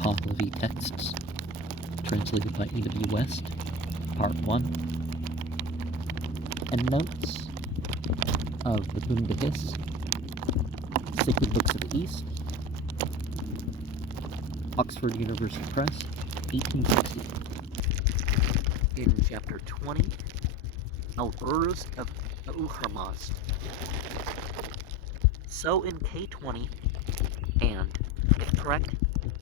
Pahlavi texts, translated by E.W. West, Part 1. Endnotes of the Bundahis, Sacred Books of the East, Oxford University Press, 1860. In Chapter 20, Alburus of Uhramazd. So in K20, and, if correct,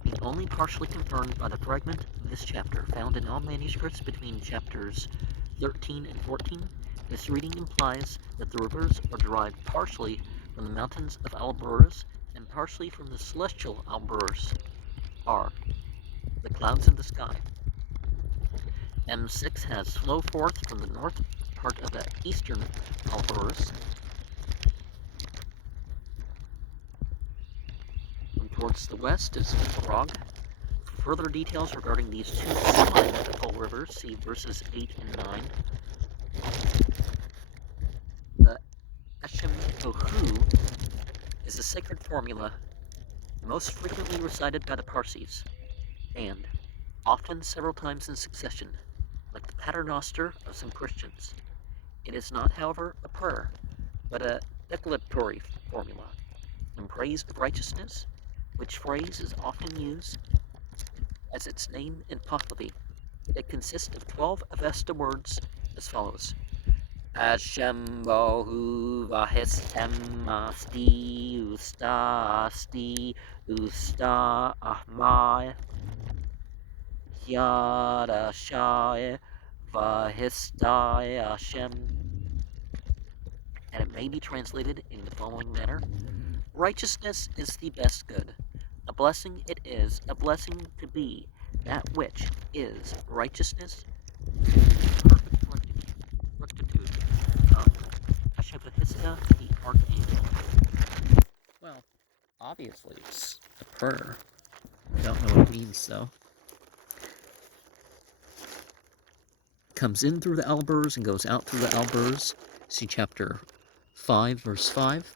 being only partially confirmed by the fragment of this chapter found in all manuscripts between chapters 13 and 14, this reading implies that the rivers are derived partially from the mountains of Alburus and partially from the celestial Alburus, are the clouds in the sky. M6 has flow forth from the north part of the eastern Alburus and towards the west is Frog. For further details regarding these two semi-mythical rivers, see verses 8 and 9. The Eshem Ohu is a sacred formula most frequently recited by the Parsis, and often several times in succession, like the Paternoster of some Christians. It is not, however, a prayer, but a declaratory formula in praise of righteousness, which phrase is often used as its name in Pahlavi. It consists of 12 Avesta words as follows. Hashem Bohu Vahistem Asti Usta Asti Usta Ahmai Yada Shai Vahistai Hashem. And it may be translated in the following manner. Righteousness is the best good. A blessing it is, a blessing to be that which is righteousness, perfect rectitude of Hashavahista, the Archangel. Well, obviously it's a prayer. I don't know what it means, though. Comes in through the Alburus and goes out through the Alburus. See chapter 5, verse 5.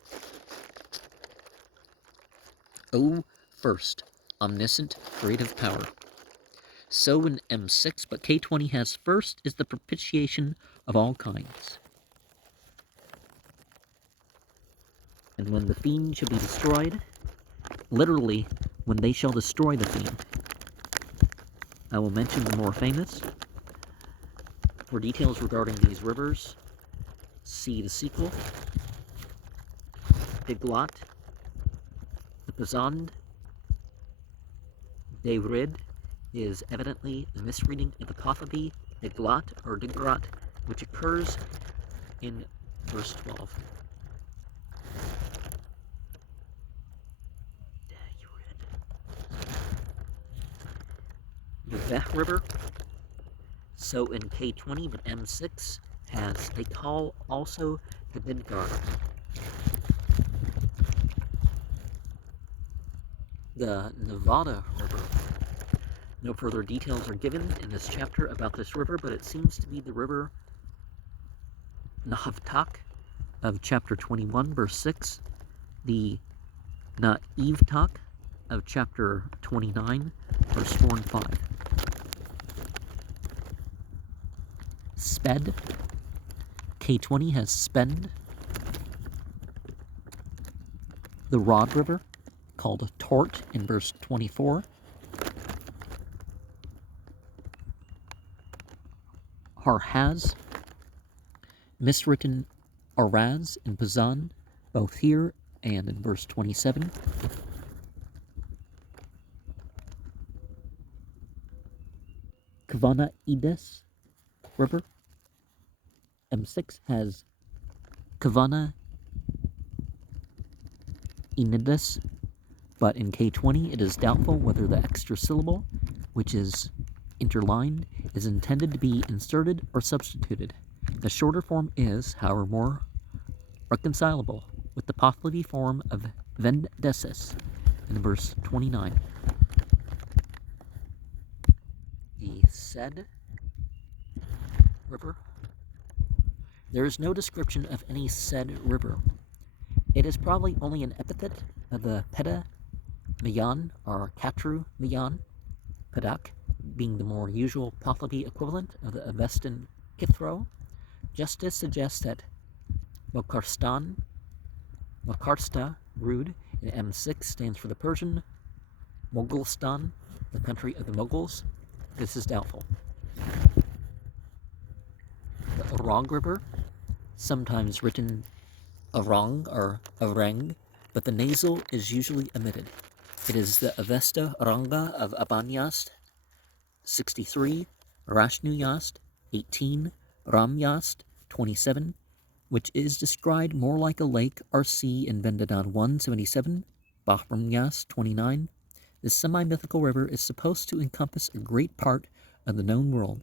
O first, omniscient, creative power. So in M6, but K20 has first is the propitiation of all kinds. And when the fiend shall be destroyed, literally, when they shall destroy the fiend. I will mention the more famous. For details regarding these rivers, see the sequel. Diglat, the Pazand, Devrid is evidently a misreading of the Pahlavi Diglat or Digrat, which occurs in verse 12. The Veh River. So in K20, but M6 has, they call also the Bidgar. The Nevada River. No further details are given in this chapter about this river, but it seems to be the river Nahavtak of chapter 21, verse 6, the Naivtak of chapter 29, verse 4 and 5. Sped. K20 has Spend. The Rod River, called Tort in verse 24. Harhaz. Miswritten Araz in Pazan, both here and in verse 27. Kavana Edes River. M6 has Kavana Enidus, but in K20 it is doubtful whether the extra syllable, which is interlined, is intended to be inserted or substituted. The shorter form is, however, more reconcilable with the Pahlavi form of Vendesis in verse 29. The Sed River. There is no description of any Sed River. It is probably only an epithet of the Peta Mayan or Katru Mayan, Padak being the more usual Pahlavi equivalent of the Avestan Kithro. Justice suggests that Mokarstan, Rud in M6 stands for the Persian Mogulstan, the country of the Mughals. This is doubtful. The Arang River, sometimes written Arang or Arang, but the nasal is usually omitted. It is the Avesta Ranga of Abanyast, 63, Rashnuyast, 18, Ramyast, 27, which is described more like a lake or sea in Vendadan 177, Bahramyast, 29. This semi-mythical river is supposed to encompass a great part of the known world.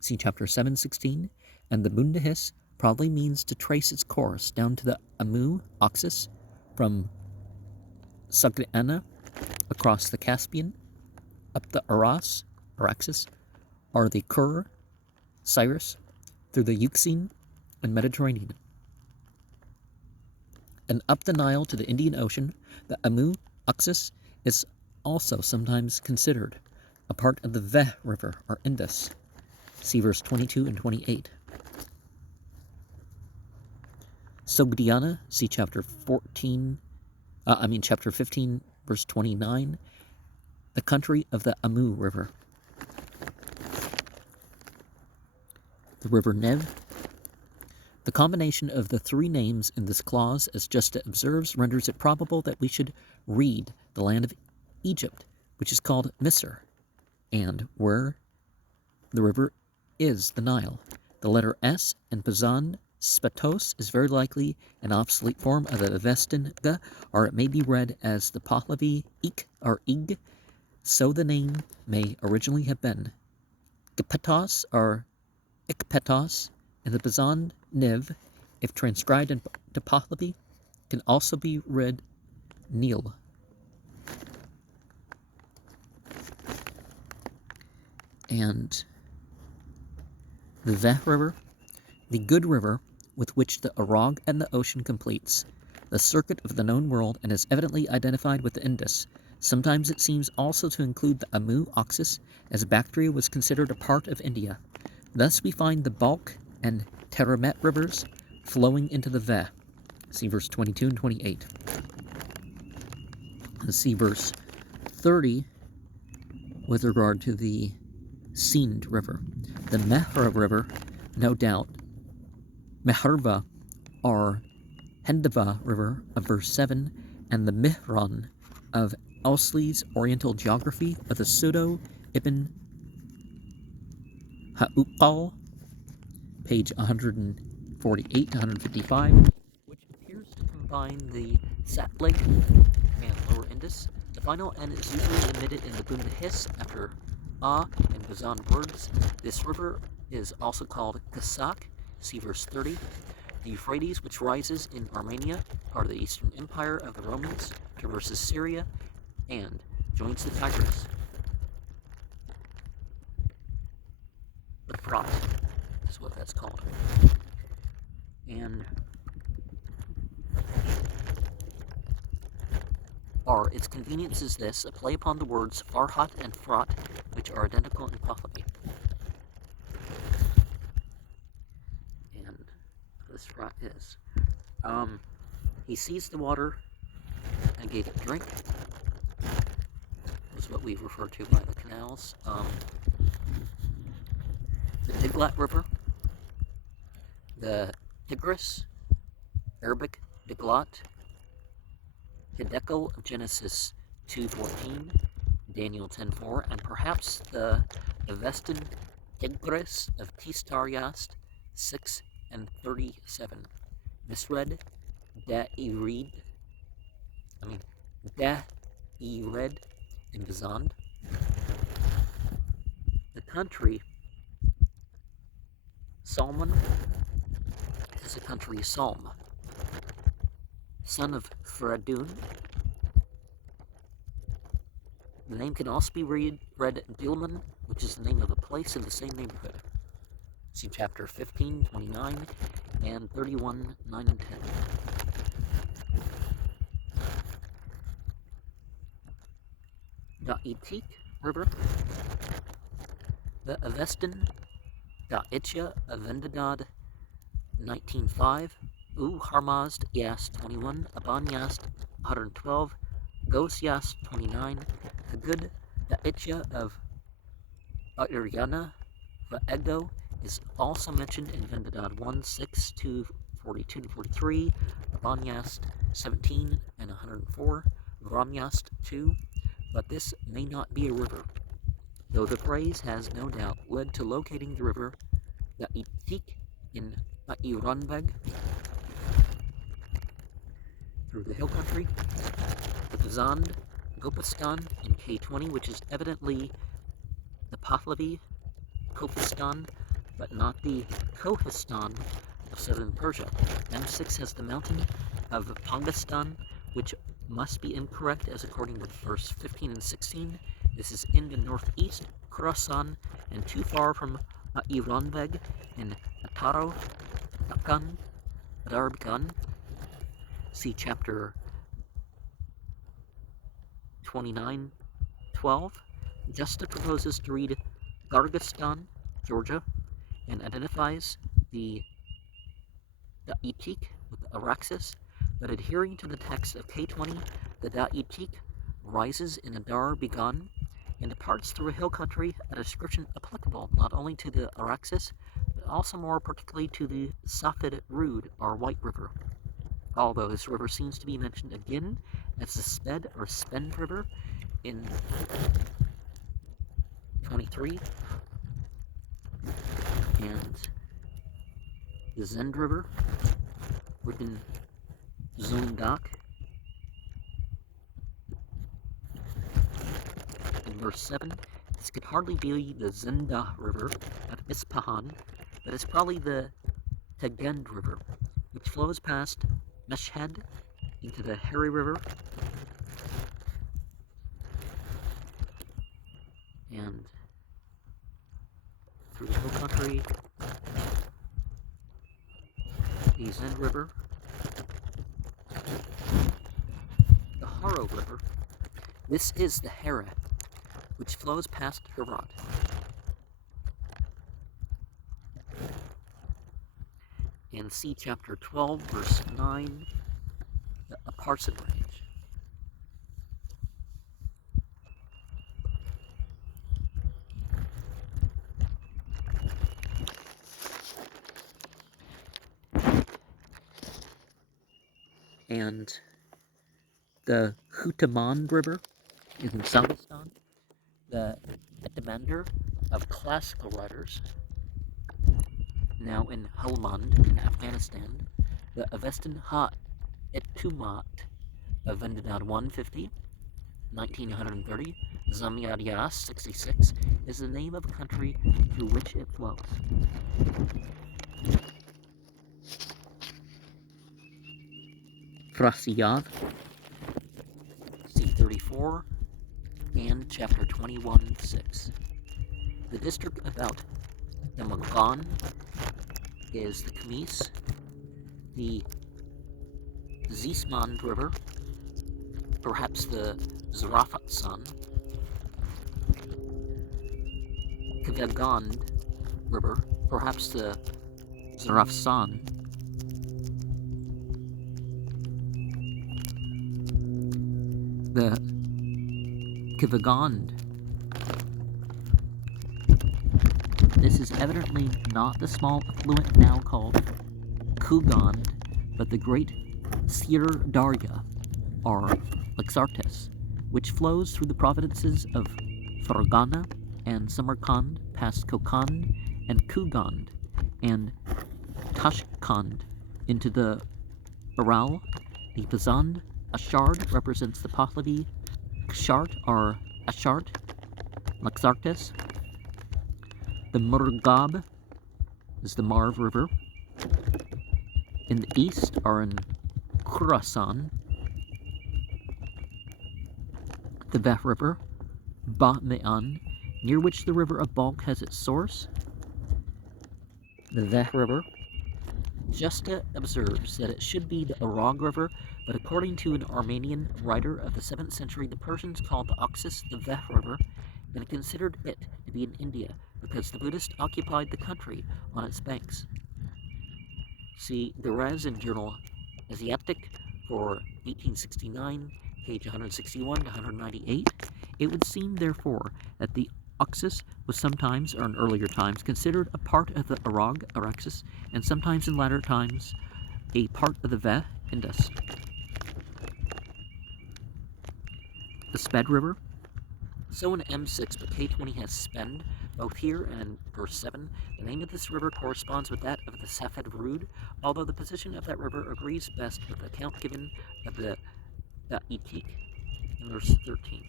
See chapter 716, and the Bundahis probably means to trace its course down to the Amu Oxus from Sagriana across the Caspian, up the Araxes, or the Kur, Cyrus, through the Euxine and Mediterranean, and up the Nile to the Indian Ocean. The Amu Oxus is also sometimes considered a part of the Veh River or Indus. See verse 22 and 28. Sogdiana, see chapter 15, verse 29, the country of the Amu River. The river Nev. The combination of the three names in this clause, as Justa observes, renders it probable that we should read the land of Egypt, which is called Misr, and where the river is the Nile. The letter S in Pazan Spatos is very likely an obsolete form of the Avestan G, or it may be read as the Pahlavi Ik or Ig, so the name may originally have been Gpetos or Ikpetos, and the Pazan Niv, if transcribed into Pahlavi, can also be read Nil. And the Veh River, the good river with which the Arag and the ocean completes the circuit of the known world and is evidently identified with the Indus. Sometimes it seems also to include the Amu Oxus, as Bactria was considered a part of India. Thus we find the Balkh and Teramet rivers flowing into the Veh. See verse 22 and 28. And see verse 30 with regard to the Sind River. The Mehra River, no doubt, Mehrva or Hendava River of verse 7, and the Mihran of Elsly's Oriental Geography of the Pseudo Ibn Ha'uqal, page 148 to 155, which appears to combine the Satlig and Lower Indus. The final N is usually omitted in the Bundahis after A in Bazan words. This river is also called Kasak, see verse 30. The Euphrates, which rises in Armenia, part of the Eastern Empire of the Romans, traverses Syria, and joins the Tigris. The Prat is what that's called. And its convenience is this, a play upon the words Farhat and Frat, which are identical in Pahlavi. And this Frat is. He seized the water and gave it drink. Is what we refer to by the canals. The Tiglat River, the Tigris, Arabic Diglat, Hiddekel of Genesis 2:14, Daniel 10:4, and perhaps the Avestan Tigris of Tistariast 6 and 37. Misread, Da'ired in Bazan. The country Salmon is a country Salm, son of Fradun. The name can also be read Dilman, which is the name of a place in the same neighborhood. See chapter 15, 29, and 31, 9 and 10. Da'itik River, the Avestan Daitya Avendadad 1905, Harmazd Yast 21, Abanyast 112, Gos Yast 29, the good Daitya of Iryana Vaego is also mentioned in Vendadad 1, 6 to 42 to 43, Abanyast 17 and 104, Vramyast 2, but this may not be a river, though the phrase has no doubt led to locating the river Yaitik in Iranbeg through the hill country, the Pazand, Gopistan in K20, which is evidently the Pahlavi, Kofistan, but not the Kohistan of southern Persia. M6 has the mountain of Pangastan, which must be incorrect as according with verse 15 and 16. This is in the northeast, Khorasan, and too far from Iranbeg in Ataro, Akan, Adarbikan. See chapter 29:12. Justa proposes to read Gargistan, Georgia, and identifies the Da'itik with Araxes, but adhering to the text of K20, the Da'itik rises in Adar Bigan and departs through a hill country, a description applicable not only to the Araxes, but also more particularly to the Safed Rud, or White River. Although this river seems to be mentioned again as the Sped or Spend River in 23, and the Zend River within Zundak in verse 7. This could hardly be the Zenda River of Ispahan, but it's probably the Tegend River, which flows past Meshhed into the Hari River and through the hill country, the Zend River, the Haro River. This is the Hera, which flows past Herat. And see chapter 12, verse 9, the Aparsan range. And the Hutaman River in Sagistan, the Etamander of classical writers, now in Helmand in Afghanistan, the Avestan Ha-Etumat of Vendadad 150, 1930, Zamyadias 66, is the name of a country through which it flows. Frasiyav, C34, and chapter 21:6. The district about Demagan is the Khamis, the Zismand River, perhaps the Zarafatsan, Kavagand River, perhaps the Zarafsan, the Kavagand. This is evidently not the small affluent now called Kugand, but the great Sir Darya, or Laxartes, which flows through the provinces of Fargana and Samarkand past Kokand and Kugand and Tashkand into the Aral. The Pazand Ashard represents the Pahlavi Kshart or Ashart, Laxartes. The Murgab is the Marv River. In the east are in Khorasan, the Veh River, Ba-Me'an, near which the river of Balkh has its source. The Veh River. Justa observes that it should be the Arag River, but according to an Armenian writer of the 7th century, the Persians called the Oxus the Veh River, and considered it to be in India because the Buddhists occupied the country on its banks. See the Resin Journal Asiatic for 1869, page 161 to 198. It would seem, therefore, that the Oxus was sometimes, or in earlier times, considered a part of the Arag, Araxes, and sometimes in latter times a part of the Ve, Indus. The Sped River. So in M6, but K20 has Spend, both here and in verse 7. The name of this river corresponds with that of the Safed Rud, although the position of that river agrees best with the account given of the Itik in verse 13.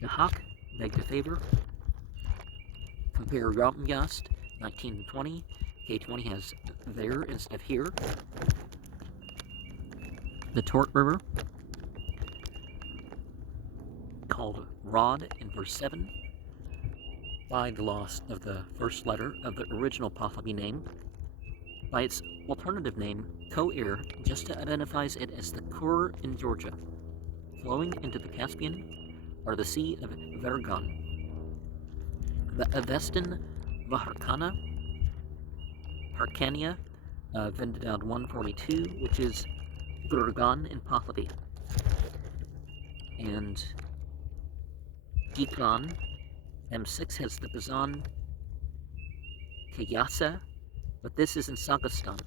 Nahak begged a favor. Compare Ramyast, 19 and 20. K20 has there instead of here. The Tort River, called Rod in verse 7, by the loss of the first letter of the original Pahlavi name. By its alternative name, Ko-Ir, just identifies it as the Kur in Georgia, flowing into the Caspian, or the Sea of Vergan. The Avestan Vaharkana, Harkania, Vendidad 142, which is Gurgan in Pahlavi. And Gikran, M6 has the Bazan Kayasa, but this is in Sagastan.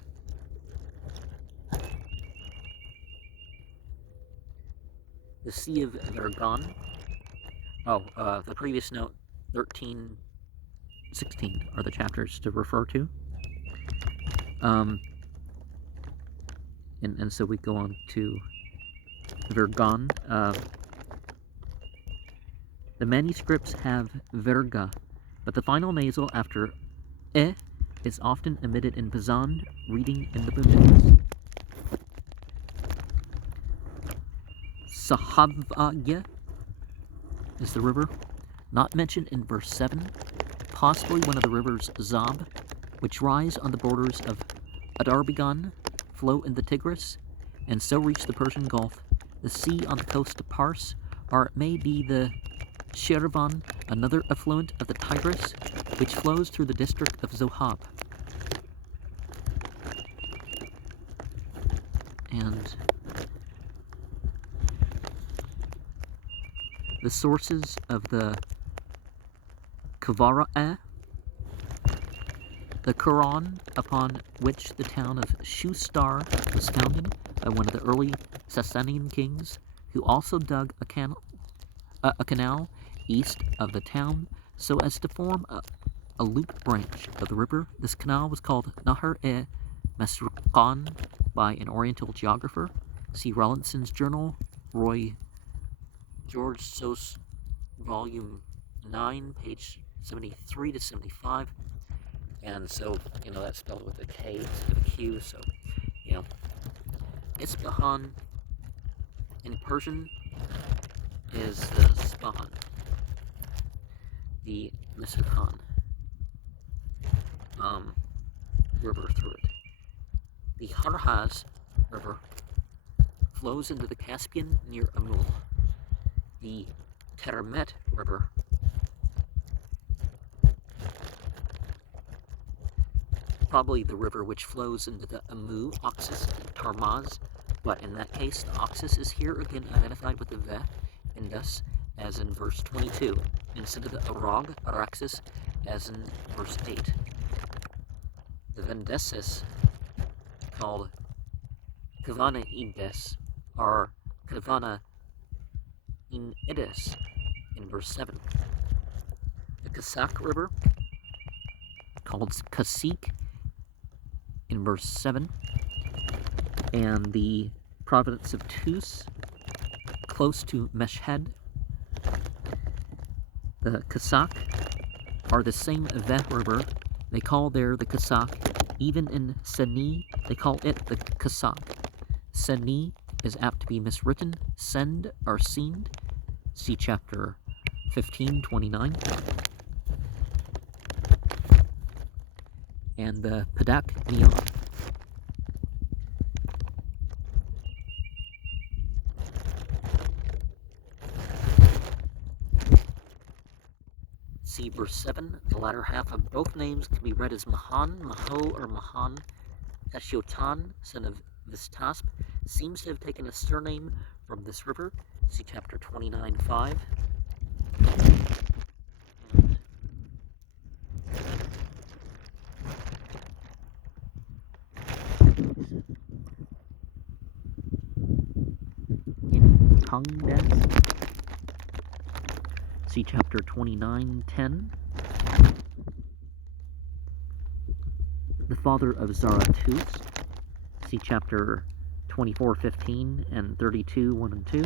The Sea of Vergan. The previous note, 13, 16 are the chapters to refer to. And so we go on to Vergan. The manuscripts have Verga, but the final nasal after E is often omitted in Bazan reading in the Bundahis. Sahavagya is the river, not mentioned in verse 7, possibly one of the rivers Zab, which rise on the borders of Adarbigan, flow in the Tigris, and so reach the Persian Gulf, the sea on the coast of Pars, or it may be the Shirvan, another affluent of the Tigris, which flows through the district of Zohab. And the sources of the Kavara'eh, the Quran upon which the town of Shustar was founded by one of the early Sasanian kings, who also dug a canal east of the town so as to form a loop branch of the river. This canal was called Nahar-e Masruqan by an Oriental geographer. See Rollinson's Journal, Roy George Sos, Volume 9, page 73 to 75. And so, that's spelled with a K instead of a Q, so, Isfahan in Persian is the Spahan, the Masruqan river through it. The Harhaz River flows into the Caspian near Amul. The Termet River probably the river which flows into the Amu, Oxus, and Tarmaz, but in that case, the Oxus is here again identified with the Ve, Indus, as in verse 22, instead of the Arag, Araxes, as in verse 8. The Vendesis, called Kavana Indes, are Kavana in Idis, in verse 7. The Kasak River, called Kasik, in verse 7. And the province of Tus, close to Meshhed. The Kasak are the same Veh River. They call there the Kasak. Even in Seni, they call it the Kasak. Seni is apt to be miswritten. Send or Send. See chapter 15:29. And the Padak Neon. See verse 7. The latter half of both names can be read as Mahan, Maho, or Mahan. Ashiotan, son of Vistasp, seems to have taken a surname from this river. See chapter 29:5. In Tongdes, see chapter 29:10. The father of Zarathustra, see chapter 24:15 and 32:1 and 2.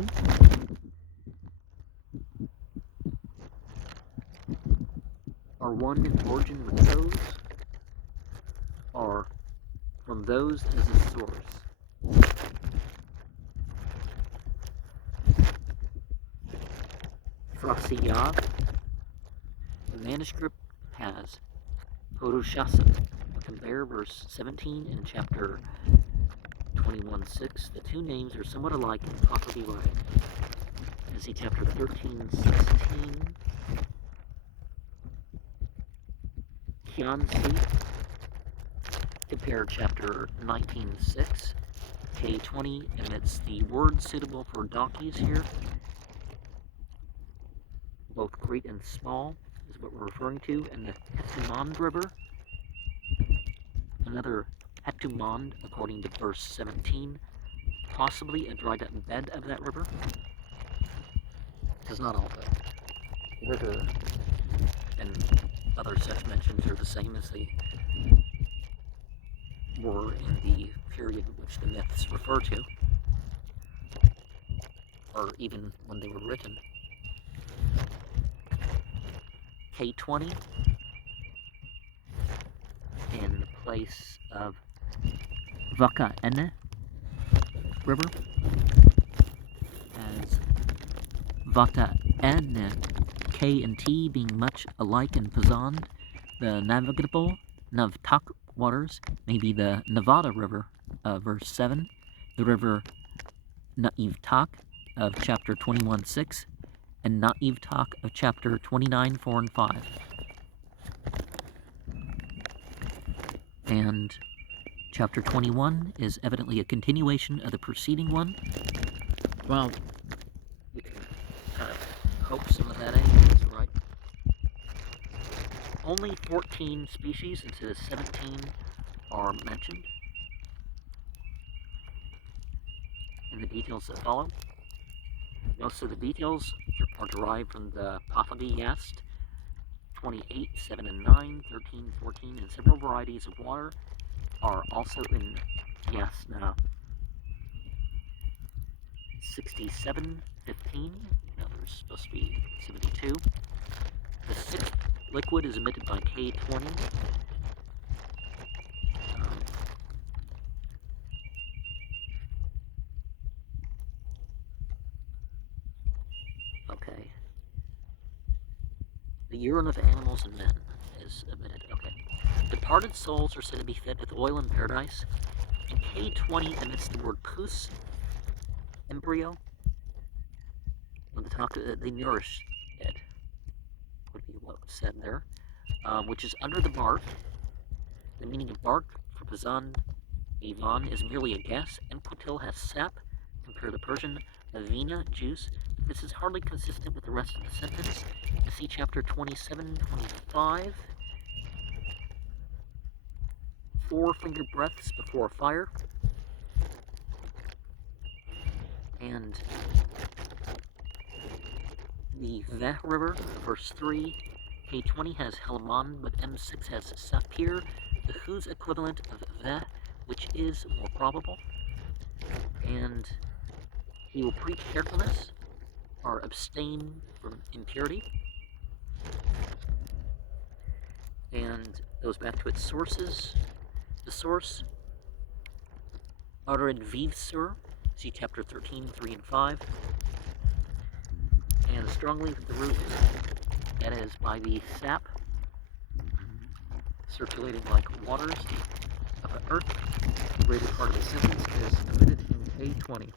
Are one in origin with those, or from those as a source. Frasiya, the manuscript has Purushasa. Compare verse 17 in chapter 21:6. The two names are somewhat alike in Pahlavi writing. And see chapter 13:16. Kyansi. Compare chapter 19:6. K20 omits the word suitable for donkeys here. Both great and small is what we're referring to. And the Hetumand River. Another Hetumand, according to verse 17, possibly a dried up bed of that river. Because not all the river and other such mentions are the same as they were in the period which the myths refer to, or even when they were written. K20, in the place of Vaka Ene River, as Vata Ene, K and T being much alike in Pazand. The navigable Navtak waters may be the Nevada River, verse 7, the river Naivtak of chapter 21:6, and Naivtak of chapter 29:4 and 5. And chapter 21 is evidently a continuation of the preceding one. Well, we can kind of hope some of that is right. Only 14 species instead of 17 are mentioned in the details that follow. Most of the details are derived from the Pahlavi Yast, 28, 7 and 9, 13, 14, and several varieties of water are also in Yast now. 67, 15, there's supposed to be 72. The sixth liquid is emitted by K20. Okay. The urine of animals and men is emitted. Okay. Departed souls are said to be fed with oil in paradise. And K20 emits the word pus, embryo. When they nourish it, would be what was said there, which is under the bark. The meaning of bark for Pazan Ivan is merely a guess, and Putil has sap. Compare the Persian Avina juice. This is hardly consistent with the rest of the sentence. You see chapter 27:25. 4 finger breaths before fire. And the Veh River, verse 3. K20 has Helmand, but M6 has Sapir, the whose equivalent of Veh, which is more probable. And he will preach carefulness or abstain from impurity. And goes back to its sources. The source, Arid Vivsur, see chapter 13, 3 and 5. And strongly with the roots, that is by the sap circulating like waters of the earth. The greater part of the sentence is omitted in K20.